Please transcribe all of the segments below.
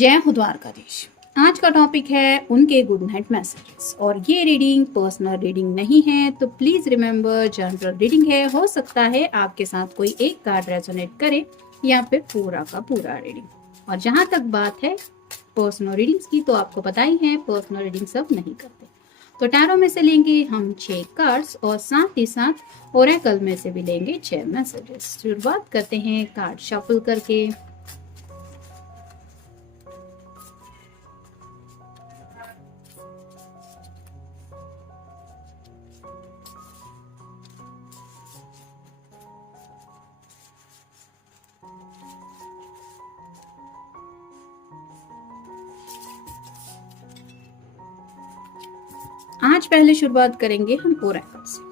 जय हो द्वारकाधीश। आज का टॉपिक है उनके गुड नाइट मैसेजेस और ये रीडिंग पर्सनल रीडिंग नहीं है, तो प्लीज रिमेम्बर जनरल रीडिंग है। हो सकता है आपके साथ कोई एक कार्ड रेजोनेट करे या फिर पूरा का पूरा रीडिंग। और जहां तक बात है पर्सनल रीडिंग्स की, तो आपको पता ही है पर्सनल रीडिंग सब नहीं करते। तो टैरो में से लेंगे हम 6 कार्ड्स और साथ ही साथ ओरेकल में से भी लेंगे 6 मैसेजेस। शुरुआत करते हैं कार्ड शफल करके। आज पहले शुरुआत करेंगे हम ओरेकल से।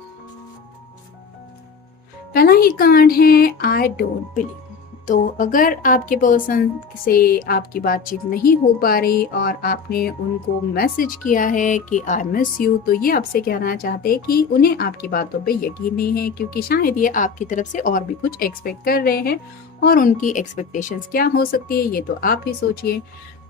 पहला ही कार्ड है आई डोंट बिलीव। तो अगर आपके पर्सन से आपकी बातचीत नहीं हो पा रही और आपने उनको मैसेज किया है कि आई मिस यू, तो ये आपसे कहना चाहते हैं कि उन्हें आपकी बातों पे यकीन नहीं है, क्योंकि शायद ये आपकी तरफ से और भी कुछ एक्सपेक्ट कर रहे हैं। और उनकी एक्सपेक्टेशंस क्या हो सकती है ये तो आप ही सोचिए।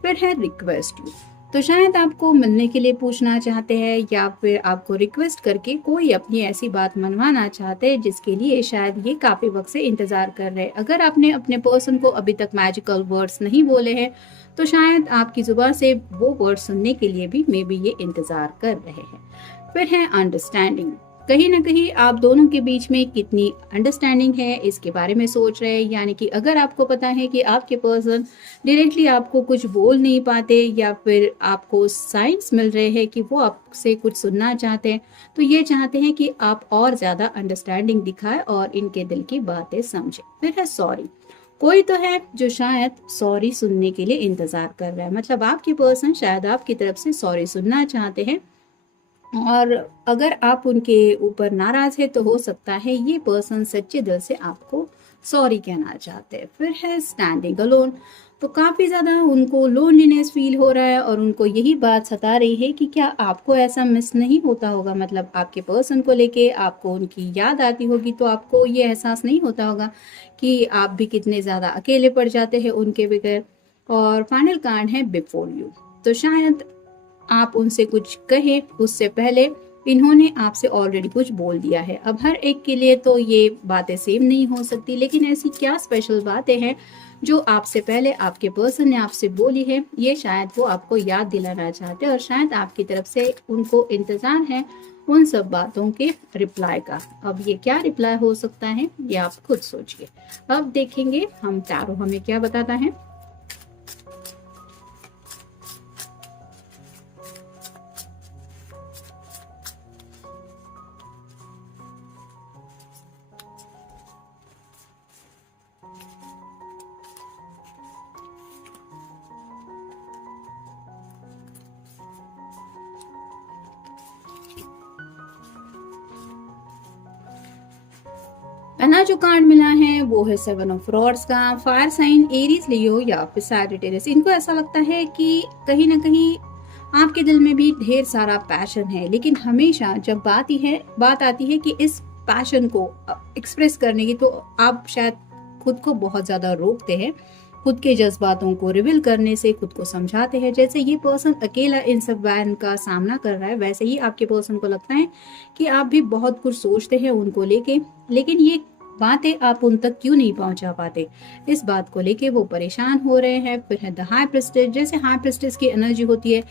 फिर है रिक्वेस्ट यू। तो शायद आपको मिलने के लिए पूछना चाहते हैं या फिर आपको रिक्वेस्ट करके कोई अपनी ऐसी बात मनवाना चाहते हैं जिसके लिए शायद ये काफी वक्त से इंतजार कर रहे हैं। अगर आपने अपने पर्सन को अभी तक मैजिकल वर्ड्स नहीं बोले हैं, तो शायद आपकी जुबान से वो वर्ड सुनने के लिए भी मे बी ये इंतजार कर रहे हैं। फिर है अंडरस्टैंडिंग। कहीं ना कहीं आप दोनों के बीच में कितनी अंडरस्टैंडिंग है इसके बारे में सोच रहे हैं। यानी कि अगर आपको पता है कि आपके पर्सन डायरेक्टली आपको कुछ बोल नहीं पाते या फिर आपको साइंस मिल रहे हैं कि वो आपसे कुछ सुनना चाहते हैं, तो ये चाहते हैं कि आप और ज़्यादा अंडरस्टैंडिंग दिखाएं और इनके दिल की बातें समझें। फिर है सॉरी। कोई तो है जो शायद सॉरी सुनने के लिए इंतज़ार कर रहा है। मतलब आपके पर्सन शायद आपकी तरफ से सॉरी सुनना चाहते हैं, और अगर आप उनके ऊपर नाराज है तो हो सकता है ये पर्सन सच्चे दिल से आपको सॉरी कहना चाहते हैं। फिर है स्टैंडिंग अलोन। तो काफी ज्यादा उनको लोनलीनेस फील हो रहा है और उनको यही बात सता रही है कि क्या आपको ऐसा मिस नहीं होता होगा। मतलब आपके पर्सन को लेके आपको उनकी याद आती होगी, तो आपको ये एहसास नहीं होता होगा कि आप भी कितने ज्यादा अकेले पड़ जाते हैं उनके बगैर। और फाइनल कार्ड है बिफोर यू। तो शायद आप उनसे कुछ कहे उससे पहले इन्होंने आपसे ऑलरेडी कुछ बोल दिया है। अब हर एक के लिए तो ये बातें सेम नहीं हो सकती, लेकिन ऐसी क्या स्पेशल बातें हैं जो आपसे पहले आपके पर्सन ने आपसे बोली है, ये शायद वो आपको याद दिलाना चाहते हैं। और शायद आपकी तरफ से उनको इंतजार है उन सब बातों के रिप्लाई का। अब ये क्या रिप्लाई हो सकता है ये आप खुद सोचिए। अब देखेंगे हम टैरो हमें क्या बताता है। पहला जो कार्ड मिला है वो है 7 ऑफ रॉड्स का। फायर साइन एरीज, लियो या फिर सैजिटेरियस। इनको ऐसा लगता है कि कहीं ना कहीं आपके दिल में भी ढेर सारा पैशन है, लेकिन हमेशा जब बात आती है कि इस पैशन को एक्सप्रेस करने की, तो आप शायद खुद को बहुत ज्यादा रोकते हैं। खुद के जज्बातों को रिवील करने से खुद को समझाते हैं। जैसे ये पर्सन अकेला इन सब वैन का सामना कर रहा है, वैसे ही आपके पर्सन को लगता है कि आप भी बहुत कुछ सोचते हैं उनको लेके, लेकिन ये बातें आप उन तक क्यों नहीं पहुंचा पाते, इस बात को लेके वो परेशान हो रहे हैं। फिर है द हाई प्रिस्टेस। जैसे हाई प्रिस्टेस की एनर्जी होती है,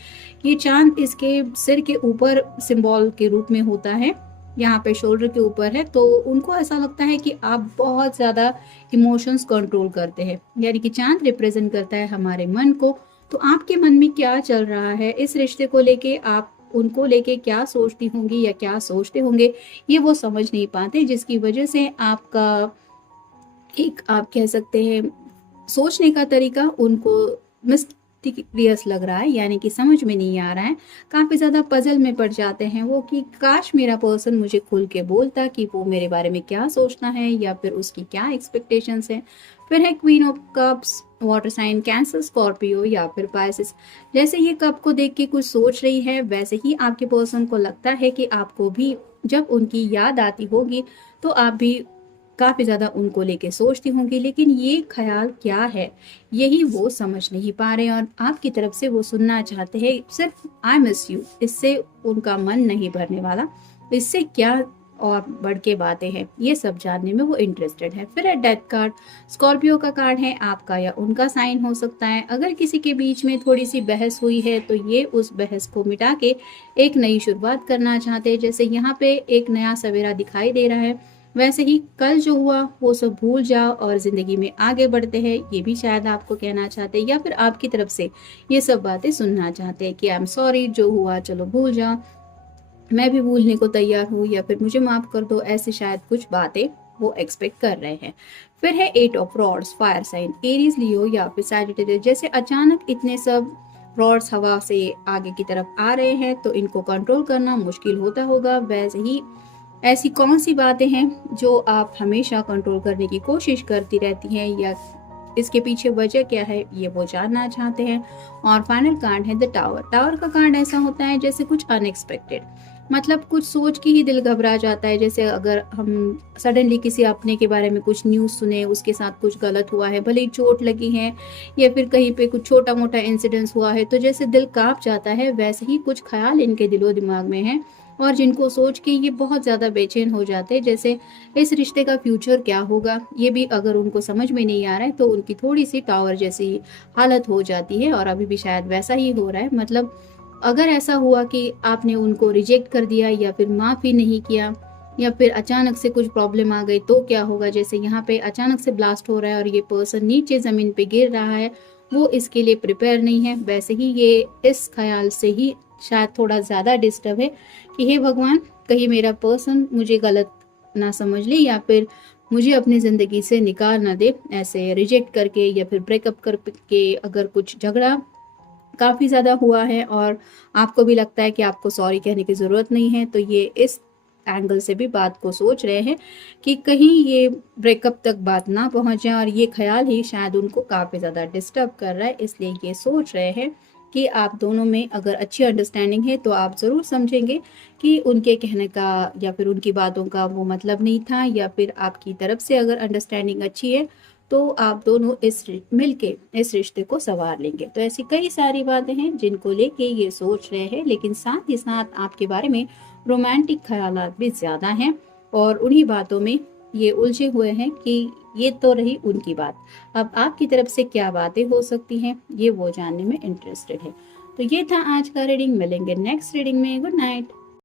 ये चांद इसके सिर के ऊपर सिंबल के रूप में होता है, यहाँ पे शोल्डर के ऊपर है। तो उनको ऐसा लगता है कि आप बहुत ज्यादा इमोशंस कंट्रोल करते हैं। यानी कि चांद रिप्रेजेंट करता है हमारे मन को। तो आपके मन में क्या चल रहा है इस रिश्ते को लेके, आप उनको लेके क्या सोचती होंगी या क्या सोचते होंगे, ये वो समझ नहीं पाते, जिसकी वजह से आपका एक आप कह सकते हैं सोचने का तरीका उनको मिस्टीरियस लग रहा है। यानी कि समझ में नहीं आ रहा है, काफी ज्यादा पजल में पड़ जाते हैं वो कि काश मेरा पर्सन मुझे खुल के बोलता कि वो मेरे बारे में क्या सोचना है या फिर उसकी क्या एक्सपेक्टेशंस है। फिर है queen of cups, water sign Cancer, Scorpio या फिर पाइसेस। जैसे ये कप को देख के कुछ सोच रही है, वैसे ही आपके पर्सन को लगता है कि आपको भी जब उनकी याद आती होगी तो आप भी काफ़ी ज़्यादा उनको लेके सोचती होंगी, लेकिन ये ख्याल क्या है यही वो समझ नहीं पा रहे और आपकी तरफ से वो सुनना चाहते हैं सिर्फ आई मिस यू। इससे उनका मन नहीं भरने वाला, इससे क्या और बढ़ के बातें हैं ये सब जानने में वो इंटरेस्टेड है। फिर है डेथ कार्ड, स्कॉर्पियो का कार्ड है, आपका या उनका साइन हो सकता है। अगर किसी के बीच में थोड़ी सी बहस हुई है तो ये उस बहस को मिटा के एक नई शुरुआत करना चाहते हैं। जैसे यहाँ पे एक नया सवेरा दिखाई दे रहा है, वैसे ही कल जो हुआ वो सब भूल जाओ और ज़िंदगी में आगे बढ़ते हैं, ये भी शायद आपको कहना चाहते हैं या फिर आपकी तरफ से ये सब बातें सुनना चाहते हैं कि आई एम सॉरी, जो हुआ चलो भूल जाओ, मैं भी भूलने को तैयार हूँ या फिर मुझे माफ़ कर दो, ऐसे शायद कुछ बातें वो एक्सपेक्ट कर रहे हैं। फिर है eight of rods, fire sign, Aries, Leo या फिर सैजिटेरियस। जैसे अचानक इतने सब रॉड्स हवा से आगे की तरफ आ रहे हैं तो इनको कंट्रोल करना मुश्किल होता होगा। वैसे ही ऐसी कौन सी बातें हैं जो आप हमेशा कंट्रोल करने की कोशिश करती रहती हैं या इसके पीछे वजह क्या है ये वो जानना चाहते हैं। और फाइनल कार्ड है द टावर। टावर का कार्ड ऐसा होता है जैसे कुछ अनएक्सपेक्टेड, मतलब कुछ सोच के ही दिल घबरा जाता है। जैसे अगर हम सडनली किसी अपने के बारे में कुछ न्यूज़ सुने, उसके साथ कुछ गलत हुआ है, भले ही चोट लगी है या फिर कहीं पे कुछ छोटा मोटा इंसिडेंस हुआ है, तो जैसे दिल कांप जाता है वैसे ही कुछ ख्याल इनके दिलो दिमाग में है और जिनको सोच के ये बहुत ज़्यादा बेचैन हो जाते हैं। जैसे इस रिश्ते का फ्यूचर क्या होगा ये भी अगर उनको समझ में नहीं आ रहा है तो उनकी थोड़ी सी टावर जैसी हालत हो जाती है और अभी भी शायद वैसा ही हो रहा है। मतलब अगर ऐसा हुआ कि आपने उनको रिजेक्ट कर दिया या फिर माफ़ ही नहीं किया या फिर अचानक से कुछ प्रॉब्लम आ गई तो क्या होगा। जैसे यहाँ पे अचानक से ब्लास्ट हो रहा है और ये पर्सन नीचे ज़मीन पे गिर रहा है, वो इसके लिए प्रिपेयर नहीं है। वैसे ही ये इस ख्याल से ही शायद थोड़ा ज़्यादा डिस्टर्ब है कि हे भगवान, कहीं मेरा पर्सन मुझे गलत ना समझ ले या फिर मुझे अपनी ज़िंदगी से निकाल ना दे, ऐसे रिजेक्ट करके या फिर ब्रेकअप करके। अगर कुछ झगड़ा काफ़ी ज़्यादा हुआ है और आपको भी लगता है कि आपको सॉरी कहने की ज़रूरत नहीं है, तो ये इस एंगल से भी बात को सोच रहे हैं कि कहीं ये ब्रेकअप तक बात ना पहुंच जाए और ये ख्याल ही शायद उनको काफ़ी ज़्यादा डिस्टर्ब कर रहा है। इसलिए ये सोच रहे हैं कि आप दोनों में अगर अच्छी अंडरस्टैंडिंग है तो आप ज़रूर समझेंगे कि उनके कहने का या फिर उनकी बातों का वो मतलब नहीं था, या फिर आपकी तरफ से अगर अंडरस्टैंडिंग अच्छी है तो आप दोनों मिलके इस रिश्ते को संवार लेंगे। तो ऐसी कई सारी बातें हैं जिनको लेके ये सोच रहे हैं, लेकिन साथ ही साथ आपके बारे में रोमांटिक ख्यालात भी ज़्यादा हैं और उन्हीं बातों में ये उलझे हुए हैं कि ये तो रही उनकी बात, अब आपकी तरफ से क्या बातें हो सकती हैं ये वो जानने में इंटरेस्टेड है। तो ये था आज का रीडिंग, मिलेंगे नेक्स्ट रीडिंग में। Good night.